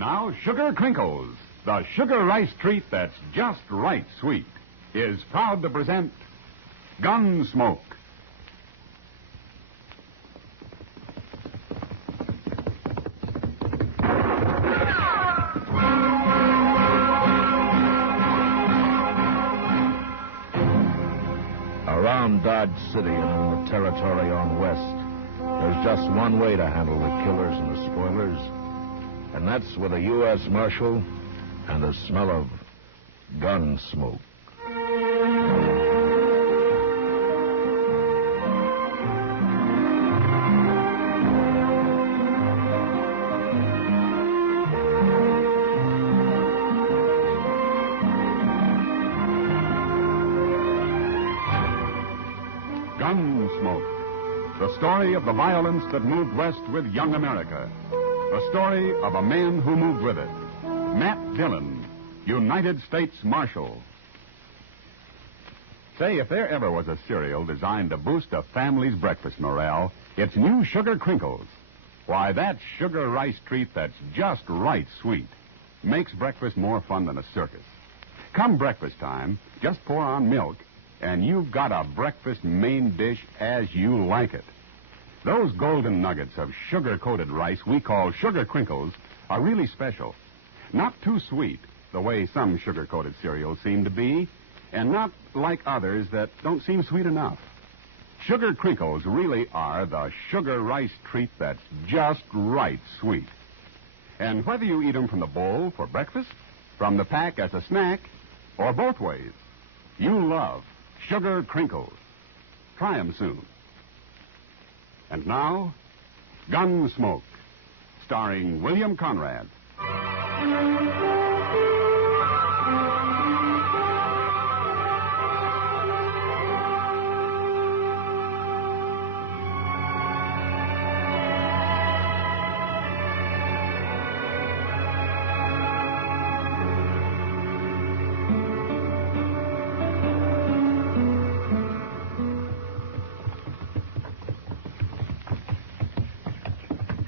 Now, Sugar Crinkles, the sugar rice treat that's just right sweet, is proud to present Gunsmoke. Around Dodge City and in the territory on West, there's just one way to handle the killers and the spoilers, and that's with a U.S. Marshal and the smell of gun smoke. Gunsmoke, the story of the violence that moved west with young America. The story of a man who moved with it. Matt Dillon, United States Marshal. Say, if there ever was a cereal designed to boost a family's breakfast morale, it's new Sugar Crinkles. Why, that sugar rice treat that's just right sweet makes breakfast more fun than a circus. Come breakfast time, just pour on milk, and you've got a breakfast main dish as you like it. Those golden nuggets of sugar-coated rice we call Sugar Crinkles are really special. Not too sweet, the way some sugar-coated cereals seem to be, and not like others that don't seem sweet enough. Sugar Crinkles really are the sugar rice treat that's just right sweet. And whether you eat them from the bowl for breakfast, from the pack as a snack, or both ways, you love Sugar Crinkles. Try them soon. And now, Gunsmoke, starring William Conrad.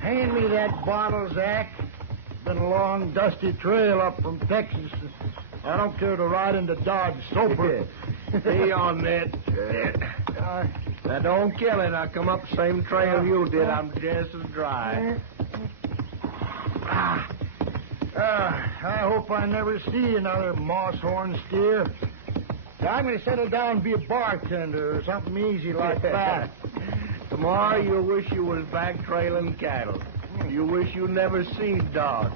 Hand me that bottle, Zach. Been a long, dusty trail up from Texas. I don't care to ride into Dodge sober. Be on that. Now, don't kill it. I come up the same trail you did. I'm just as dry. I hope I never see another moss-horn steer. I'm going to settle down and be a bartender or something easy like that. Tomorrow you'll wish you was back trailing cattle. You wish you never seen dogs.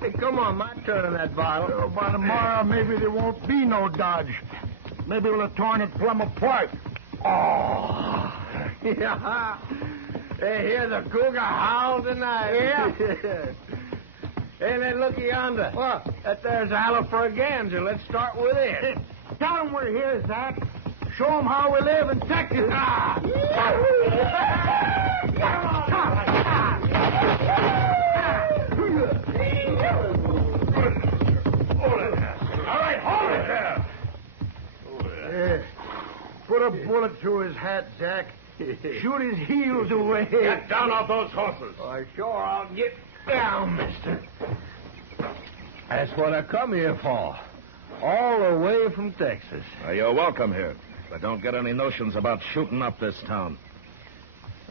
Hey, come on, my turn on that bottle. Oh, by tomorrow, maybe there won't be no Dodge. Maybe we'll have torn it plumb apart. Oh. Yeah. Hey, hear the cougar howl tonight. Yeah. Hey, then look yonder. What? That there's Alafraganza. Let's start with it. Tell them we're here, Zach. Show them how we live in Texas. All right, hold it there. Put a bullet through his hat, Zach. Shoot his heels away. Get down off those horses. Sure, I'll get down, mister. That's what I come here for. All the way from Texas. You're welcome here, but don't get any notions about shooting up this town.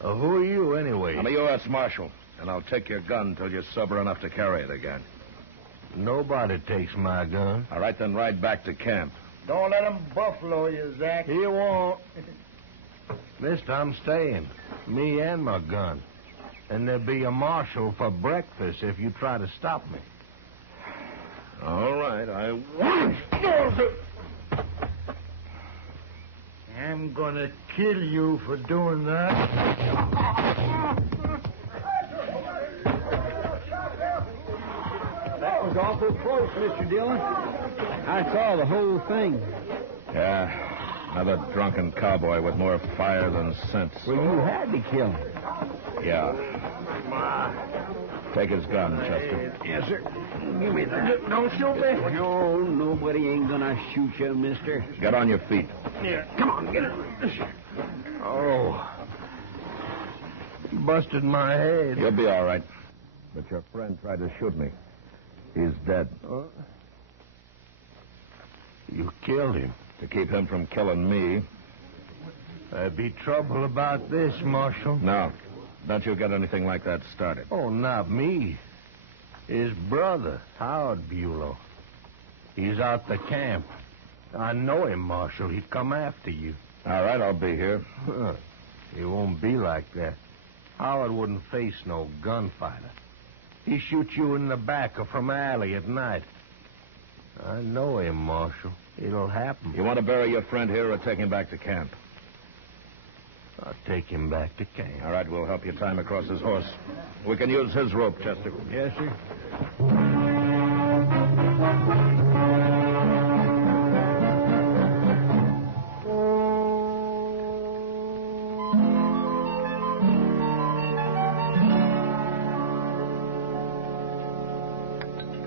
Who are you, anyway? I'm a U.S. Marshal, and I'll take your gun till you're sober enough to carry it again. Nobody takes my gun. All right, then ride back to camp. Don't let him buffalo you, Zach. He won't. Mister, I'm staying. Me and my gun. And there'll be a marshal for breakfast if you try to stop me. All right, I won't. I'm gonna kill you for doing that. That was awful close, Mr. Dillon. I saw the whole thing. Yeah, another drunken cowboy with more fire than sense. Well, you had to kill him. Yeah. Take his gun, Chester. Yes, sir. Give me that. Don't shoot me. No, nobody ain't gonna shoot you, mister. Get on your feet. Yeah, come on, get it. Oh. Busted my head. You'll be all right. but your friend tried to shoot me. He's dead. You killed him. To keep him from killing me. There'd be trouble about this, Marshal. No. Don't you get anything like that started. Oh, not me. His brother, Howard Bulow. He's out the camp. I know him, Marshal. He'd come after you. All right, I'll be here. It won't be like that. Howard wouldn't face no gunfighter. He shoot you in the back or from alley at night. I know him, Marshal. It'll happen. You want to bury your friend here or take him back to camp? I'll take him back to camp. All right, we'll help you tie him across his horse. We can use his rope, Chester. Yes, sir.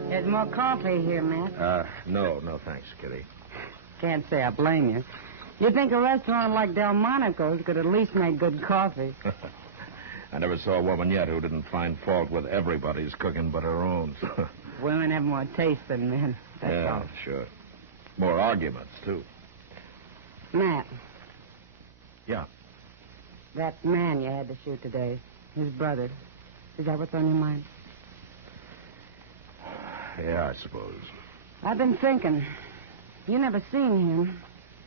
There's more coffee here, Matt. No, thanks, Kitty. Can't say I blame you. You'd think a restaurant like Delmonico's could at least make good coffee. I never saw a woman yet who didn't find fault with everybody's cooking but her own. Women have more taste than men. That's all. Sure. More arguments, too. Matt. Yeah. That man you had to shoot today, his brother, is that what's on your mind? Yeah, I suppose. I've been thinking. You never seen him.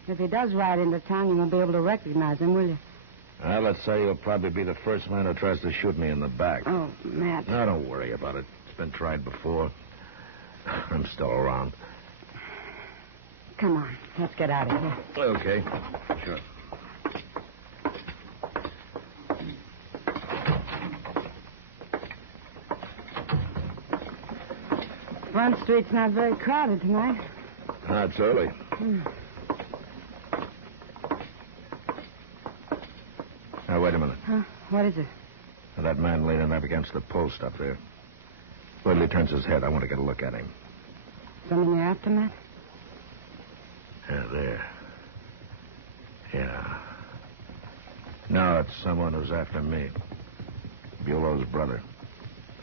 If he does ride into town, you won't be able to recognize him, will you? Well, let's say he'll probably be the first man who tries to shoot me in the back. Oh, Matt. No, don't worry about it. It's been tried before. I'm still around. Come on, let's get out of here. Okay, sure. Front Street's not very crowded tonight. It's early. Now, wait a minute. Huh? What is it? That man leaning up against the post up there. Wait till he turns his head. I want to get a look at him. Someone you're after, Matt? Yeah, there. Yeah. No, it's someone who's after me. Bulow's brother.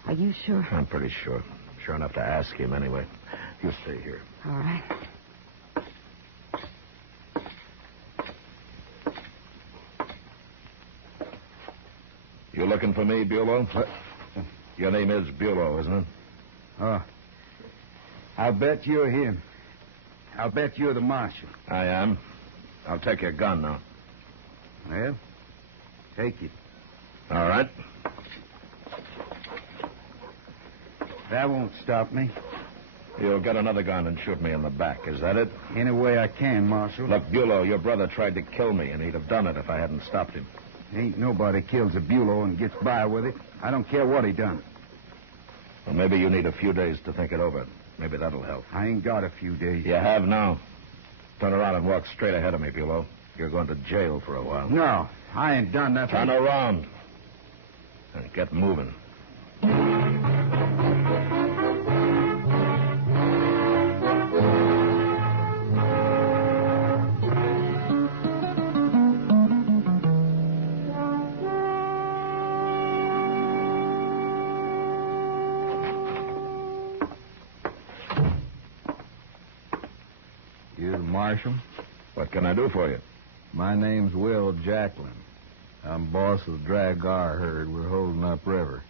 Are you sure? I'm pretty sure. Sure enough to ask him anyway. You stay here. All right. You looking for me, Bulow? Your name is Bulow, isn't it? Oh. I'll bet you're him. I'll bet you're the marshal. I am. I'll take your gun now. Well, take it. All right. That won't stop me. You'll get another gun and shoot me in the back. Is that it? Any way I can, Marshal. Look, Bulow, your brother tried to kill me, and he'd have done it if I hadn't stopped him. Ain't nobody kills a Bulow and gets by with it. I don't care what he done. Well, maybe you need a few days to think it over. Maybe that'll help. I ain't got a few days. You have now. Turn around and walk straight ahead of me, Bulow. You're going to jail for a while. No, I ain't done nothing. Turn around. And get moving. You the marshal? What can I do for you? My name's Will Jacklin. I'm boss of the drag our herd we're holding upriver.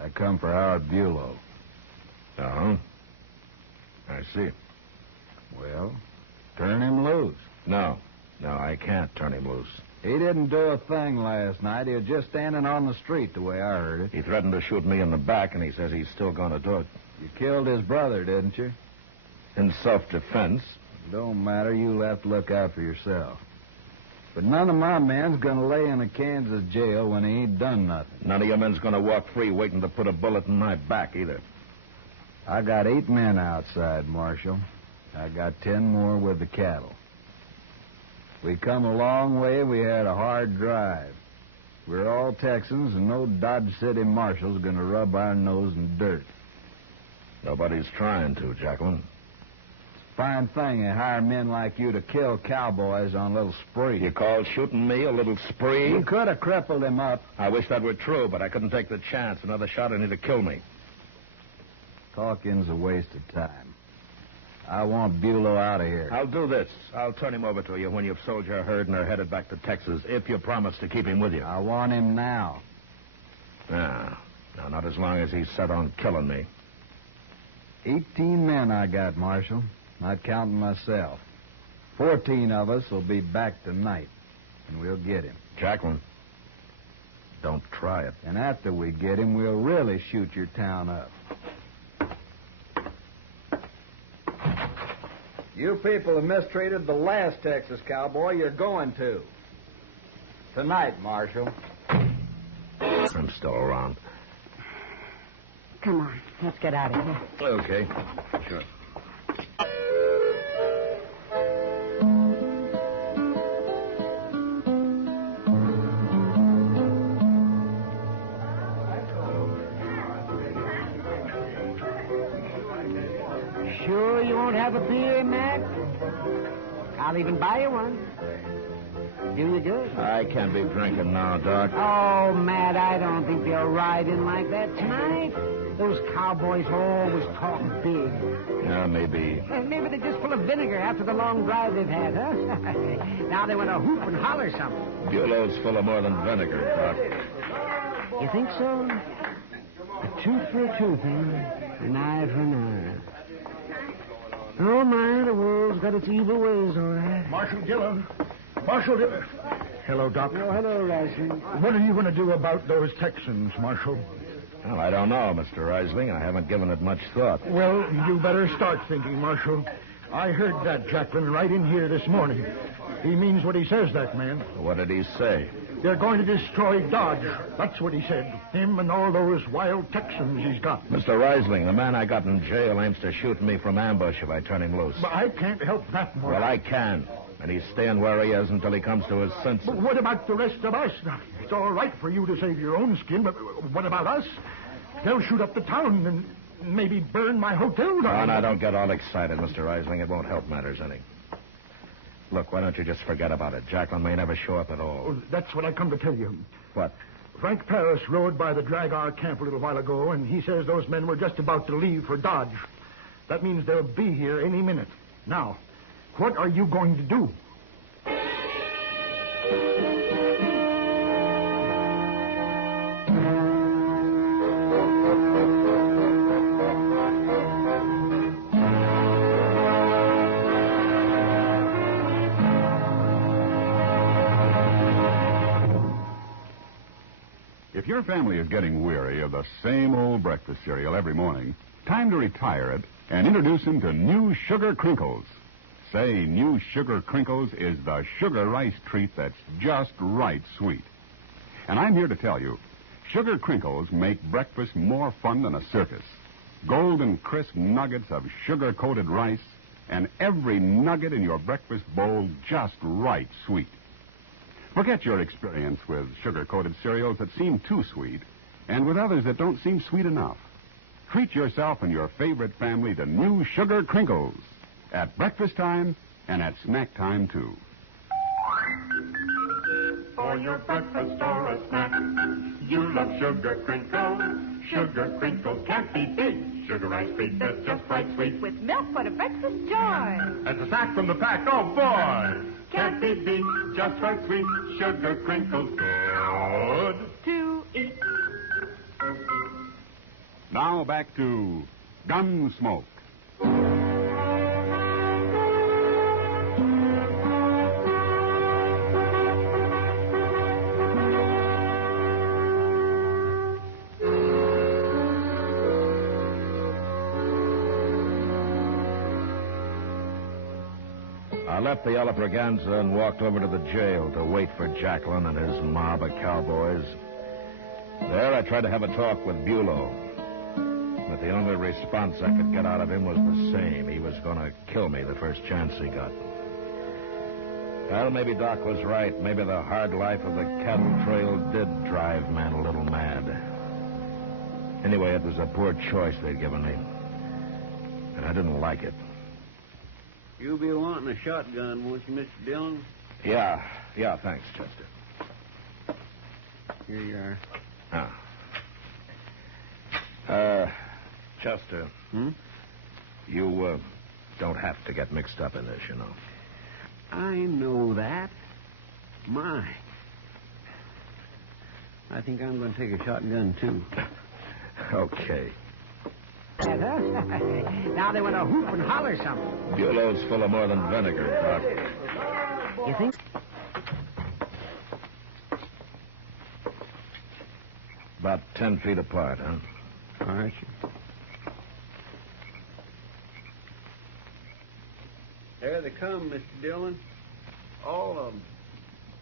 I come for Howard Bulow. Uh-huh. I see. Well, turn him loose. No, I can't turn him loose. He didn't do a thing last night. He was just standing on the street the way I heard it. He threatened to shoot me in the back, and he says he's still going to do it. You killed his brother, didn't you? In self-defense. Don't matter. You'll have to look out for yourself. But none of my men's gonna lay in a Kansas jail when he ain't done nothing. None of your men's going to walk free waiting to put a bullet in my back, either. I got 8 men outside, Marshal. I got 10 more with the cattle. We come a long way. We had a hard drive. We're all Texans, and no Dodge City marshal's gonna rub our nose in dirt. Nobody's trying to, Jacqueline. Fine thing they hire men like you to kill cowboys on a little spree. You call shooting me a little spree? You could have crippled him up. I wish that were true, but I couldn't take the chance. Another shot and he'd kill me. Talking's a waste of time. I want Bulow out of here. I'll do this. I'll turn him over to you when you've sold your herd and are headed back to Texas, if you promise to keep him with you. I want him now. No, not as long as he's set on killing me. 18 men I got, Marshal. Not counting myself. 14 of us will be back tonight, and we'll get him. Jacqueline, don't try it. And after we get him, we'll really shoot your town up. You people have mistreated the last Texas cowboy. You're going to. Tonight, Marshal. I'm still around. Come on, let's get out of here. Okay, sure. Sure you won't have a beer, Mac? I'll even buy you one. Do you good? I can't be drinking now, Doc. Oh, Matt, I don't think they'll ride in like that tonight. Those cowboys always talk big. Yeah, maybe. Maybe they're just full of vinegar after the long drive they've had, huh? Now they want to hoop and holler something. Bulow's full of more than vinegar, Doc. You think so? A tooth for a tooth, huh? An eye for an eye. Oh, my, the world's got its evil ways, all right. Marshal Dillon. Marshal Dillon. Hello, Doc. Oh, hello, Rising. What are you going to do about those Texans, Marshal? Well, I don't know, Mr. Rising. I haven't given it much thought. Well, you better start thinking, Marshal. I heard that, Jacqueline, right in here this morning. He means what he says, that man. What did he say? They're going to destroy Dodge. That's what he said. Him and all those wild Texans he's got. Mr. Rising, the man I got in jail aims to shoot me from ambush if I turn him loose. But I can't help that, Marshal. Well, I can. And he's staying where he is until he comes to his senses. But what about the rest of us? Now, it's all right for you to save your own skin, but what about us? They'll shoot up the town and maybe burn my hotel down. Oh, now, don't get all excited, Mr. Rising. It won't help matters any. Look, why don't you just forget about it? Jacqueline may never show up at all. Oh, that's what I come to tell you. What? Frank Paris rode by the Drag-R camp a little while ago, and he says those men were just about to leave for Dodge. That means they'll be here any minute. Now, what are you going to do? If your family is getting weary of the same old breakfast cereal every morning, time to retire it and introduce them to new Sugar Crinkles. Say, new Sugar Crinkles is the sugar rice treat that's just right sweet. And I'm here to tell you, Sugar Crinkles make breakfast more fun than a circus. Golden crisp nuggets of sugar-coated rice, and every nugget in your breakfast bowl just right sweet. Forget your experience with sugar-coated cereals that seem too sweet, and with others that don't seem sweet enough. Treat yourself and your favorite family to new Sugar Crinkles at breakfast time and at snack time, too. For your breakfast or a snack, you love Sugar Crinkles. Sugar Crinkles can't be beat. Sugar ice cream that's just right sweet. With milk for the breakfast joy. And a snack from the pack, oh boy! Can't be beat, just right sweet. Sugar Crinkles, good to eat. Now back to Gunsmoke. I left the Yellow Braganza and walked over to the jail to wait for Jacqueline and his mob of cowboys. There, I tried to have a talk with Bulow. But the only response I could get out of him was the same. He was going to kill me the first chance he got. Well, maybe Doc was right. Maybe the hard life of the cattle trail did drive men a little mad. Anyway, it was a poor choice they'd given me. And I didn't like it. You'll be wanting a shotgun, won't you, Mr. Dillon? Yeah, thanks, Chester. Here you are. Chester. Hmm? You, don't have to get mixed up in this, you know. I know that. My. I think I'm going to take a shotgun, too. Okay. Now they want to hoop and holler something. Bulow's full of more than vinegar, Doc. You think? About 10 feet apart, huh? All right. There they come, Mr. Dillon. All of them.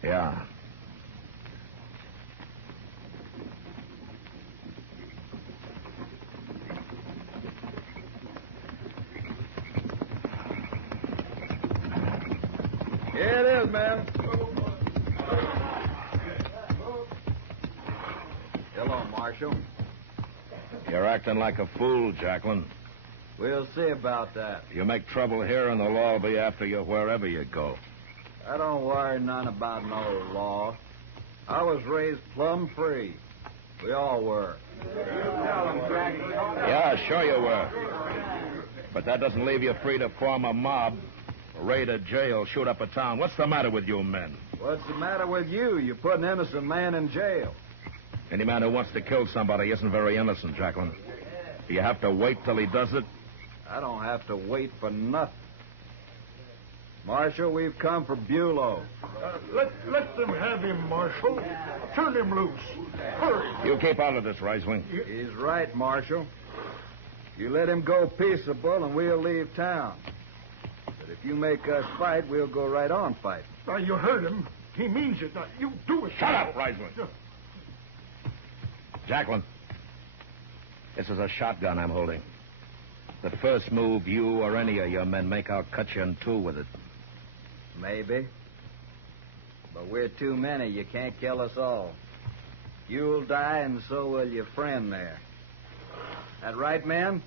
Yeah. Here it is, man. Hello, Marshal. You're acting like a fool, Jacqueline. We'll see about that. You make trouble here, and the law will be after you wherever you go. I don't worry none about no law. I was raised plumb free. We all were. Yeah, sure you were. But that doesn't leave you free to form a mob, raid a jail, shoot up a town. What's the matter with you men? What's the matter with you? You put an innocent man in jail. Any man who wants to kill somebody isn't very innocent, Jacqueline. Do you have to wait till he does it? I don't have to wait for nothing. Marshal, we've come for Bulow. Let them have him, Marshal. Turn him loose. Hurry. You keep out of this, Reisling. He's right, Marshal. You let him go peaceable and we'll leave town. But if you make us fight, we'll go right on fighting. Now, you heard him. He means it. Now, you do it. Shut up, Reisling. Jacqueline, this is a shotgun I'm holding. The first move you or any of your men make, I'll cut you in two with it. Maybe. But we're too many. You can't kill us all. You'll die, and so will your friend there. That right, men?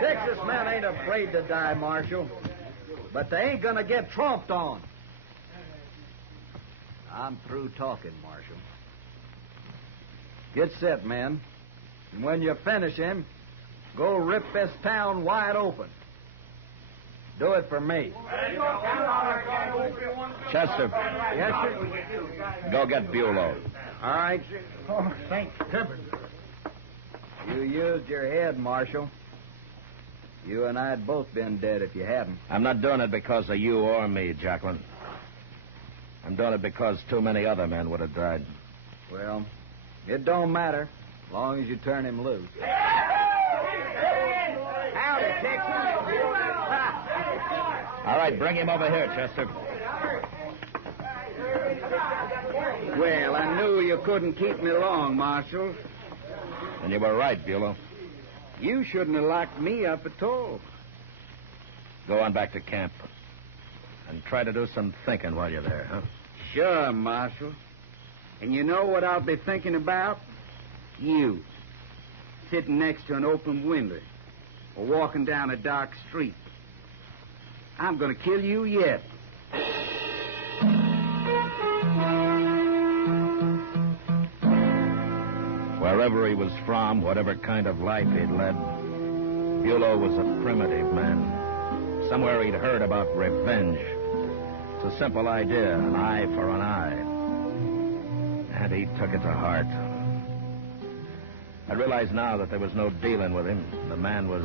Texas men ain't afraid to die, Marshal. But they ain't gonna get trumped on. I'm through talking, Marshal. Get set, men. And when you finish him, go rip this town wide open. Do it for me. Chester. Yes, sir. Go get Bulow. All right. Oh, thank heaven. You used your head, Marshal. You and I'd both been dead if you hadn't. I'm not doing it because of you or me, Jacqueline. I'm doing it because too many other men would have died. Well, it don't matter, as long as you turn him loose. Howdy, Texas. All right, bring him over here, Chester. Well, I knew you couldn't keep me long, Marshal. And you were right, Bulow. You shouldn't have locked me up at all. Go on back to camp. And try to do some thinking while you're there, huh? Sure, Marshal. And you know what I'll be thinking about? You. Sitting next to an open window. Or walking down a dark street. I'm going to kill you yet. Wherever he was from, whatever kind of life he'd led, Bulow was a primitive man. Somewhere he'd heard about revenge. It's a simple idea, an eye for an eye. And he took it to heart. I realize now that there was no dealing with him. The man was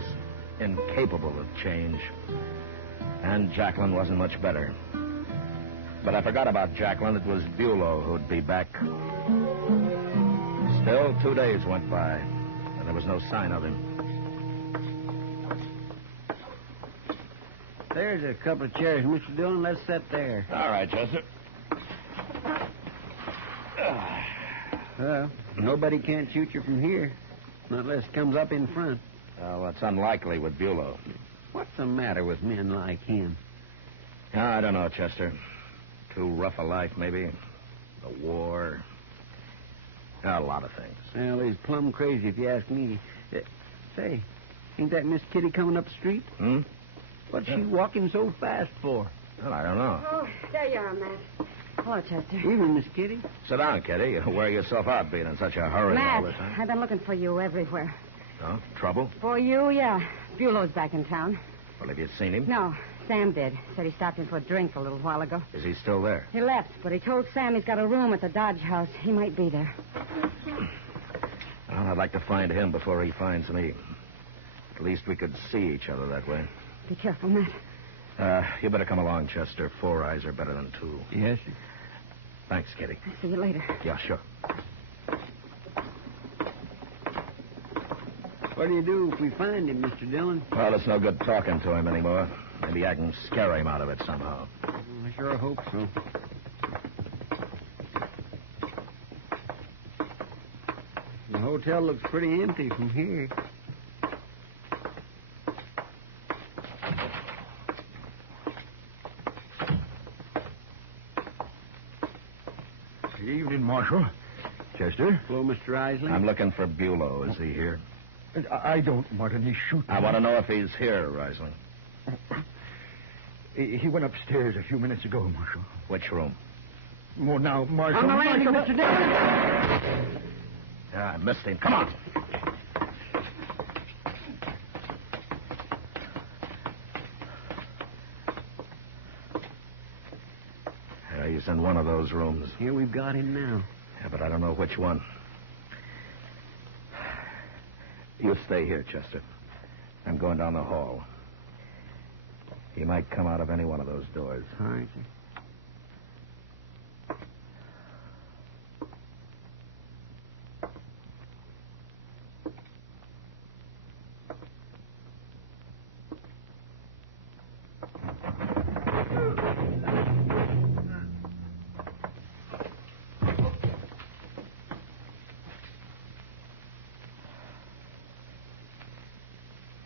incapable of change. And Jacqueline wasn't much better. But I forgot about Jacqueline. It was Bulow who'd be back. Still, 2 days went by, and there was no sign of him. There's a couple of chairs, Mr. Dillon. Let's sit there. All right, Chester. Well, nobody can't shoot you from here. Not unless it comes up in front. Well, that's unlikely with Bulow. What's the matter with men like him? I don't know, Chester. Too rough a life, maybe. The war. A lot of things. Well, he's plumb crazy if you ask me. Say, ain't that Miss Kitty coming up the street? Hmm? What's she walking so fast for? Well, I don't know. Oh, there you are, Matt. Hello, Chester. Evening, Miss Kitty. Sit down, Kitty. You wear yourself out being in such a hurry all Matt, the time. I've been looking for you everywhere. No? Trouble? For you, yeah. Bulow's back in town. Well, have you seen him? No, Sam did. Said he stopped in for a drink a little while ago. Is he still there? He left, but he told Sam he's got a room at the Dodge House. He might be there. Well, I'd like to find him before he finds me. At least we could see each other that way. Be careful, Matt. You better come along, Chester. 4 eyes are better than 2. Yes, sir. Thanks, Kitty. I'll see you later. Yeah, sure. What do you do if we find him, Mr. Dillon? Well, it's no good talking to him anymore. Maybe I can scare him out of it somehow. I sure hope so. The hotel looks pretty empty from here. Good evening, Marshal. Chester? Hello, Mr. Isley. I'm looking for Bulow. Is he here? I don't want any shooting. I want to know if he's here, Risley. He went upstairs a few minutes ago, Marshal. Which room? Well, now, Marshal... On the landing, Marshal, Mr. Dillon. Yeah, I missed him. Come on. Yeah, he's in one of those rooms. Here we've got him now. Yeah, but I don't know which one. You stay here, Chester. I'm going down the hall. He might come out of any one of those doors. All right, sir.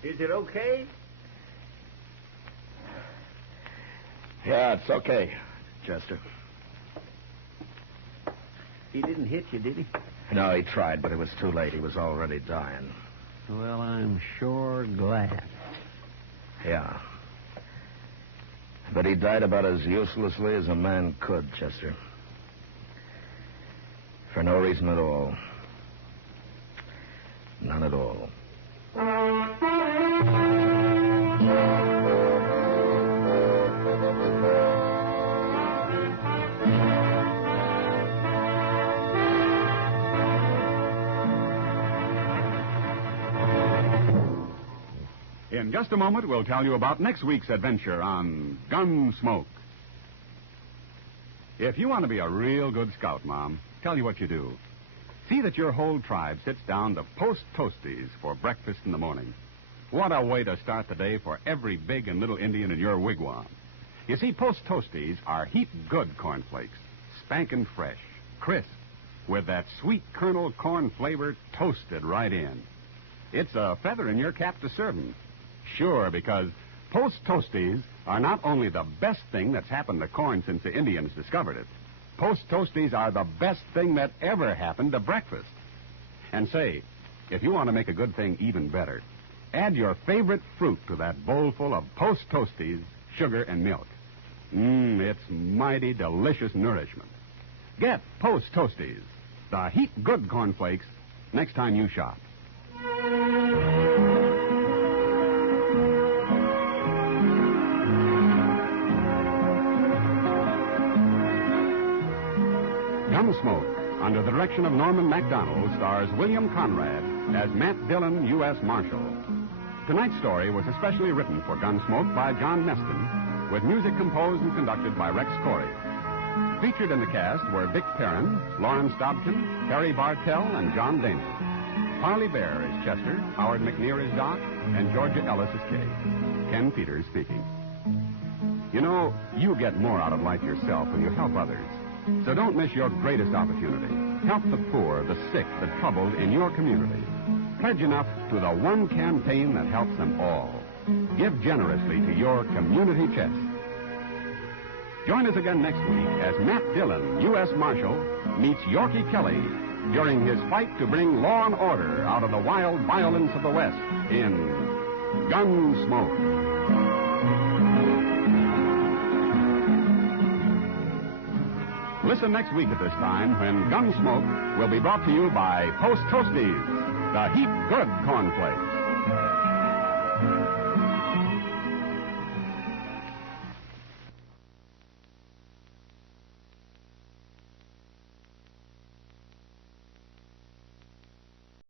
Is it okay? Yeah, it's okay, Chester. He didn't hit you, did he? No, he tried, but it was too late. He was already dying. Well, I'm sure glad. Yeah. But he died about as uselessly as a man could, Chester. For no reason at all. None at all. In just a moment, we'll tell you about next week's adventure on Gunsmoke. If you want to be a real good scout, Mom, tell you what you do. See that your whole tribe sits down to Post Toasties for breakfast in the morning. What a way to start the day for every big and little Indian in your wigwam. You see, Post Toasties are heap good cornflakes, spankin' fresh, crisp, with that sweet kernel corn flavor toasted right in. It's a feather in your cap to serve 'em. Sure, because Post Toasties are not only the best thing that's happened to corn since the Indians discovered it. Post Toasties are the best thing that ever happened to breakfast. And say, if you want to make a good thing even better, add your favorite fruit to that bowl full of Post Toasties, sugar, and milk. It's mighty delicious nourishment. Get Post Toasties, the heap good cornflakes, next time you shop. Gunsmoke, under the direction of Norman MacDonald, stars William Conrad as Matt Dillon, U.S. Marshal. Tonight's story was especially written for Gunsmoke by John Meston, with music composed and conducted by Rex Corey. Featured in the cast were Vic Perrin, Lawrence Dobkin, Harry Bartell, and John Dana. Harley Bear is Chester, Howard McNear is Doc, and Georgia Ellis is Kitty. Ken Peters speaking. You know, you get more out of life yourself when you help others. So don't miss your greatest opportunity. Help the poor, the sick, the troubled in your community. Pledge enough to the one campaign that helps them all. Give generously to your community chest. Join us again next week as Matt Dillon, U.S. Marshal, meets Yorkie Kelly during his fight to bring law and order out of the wild violence of the West in Gunsmoke. Listen next week at this time when Gunsmoke will be brought to you by Post Toasties, the heat good cornflakes.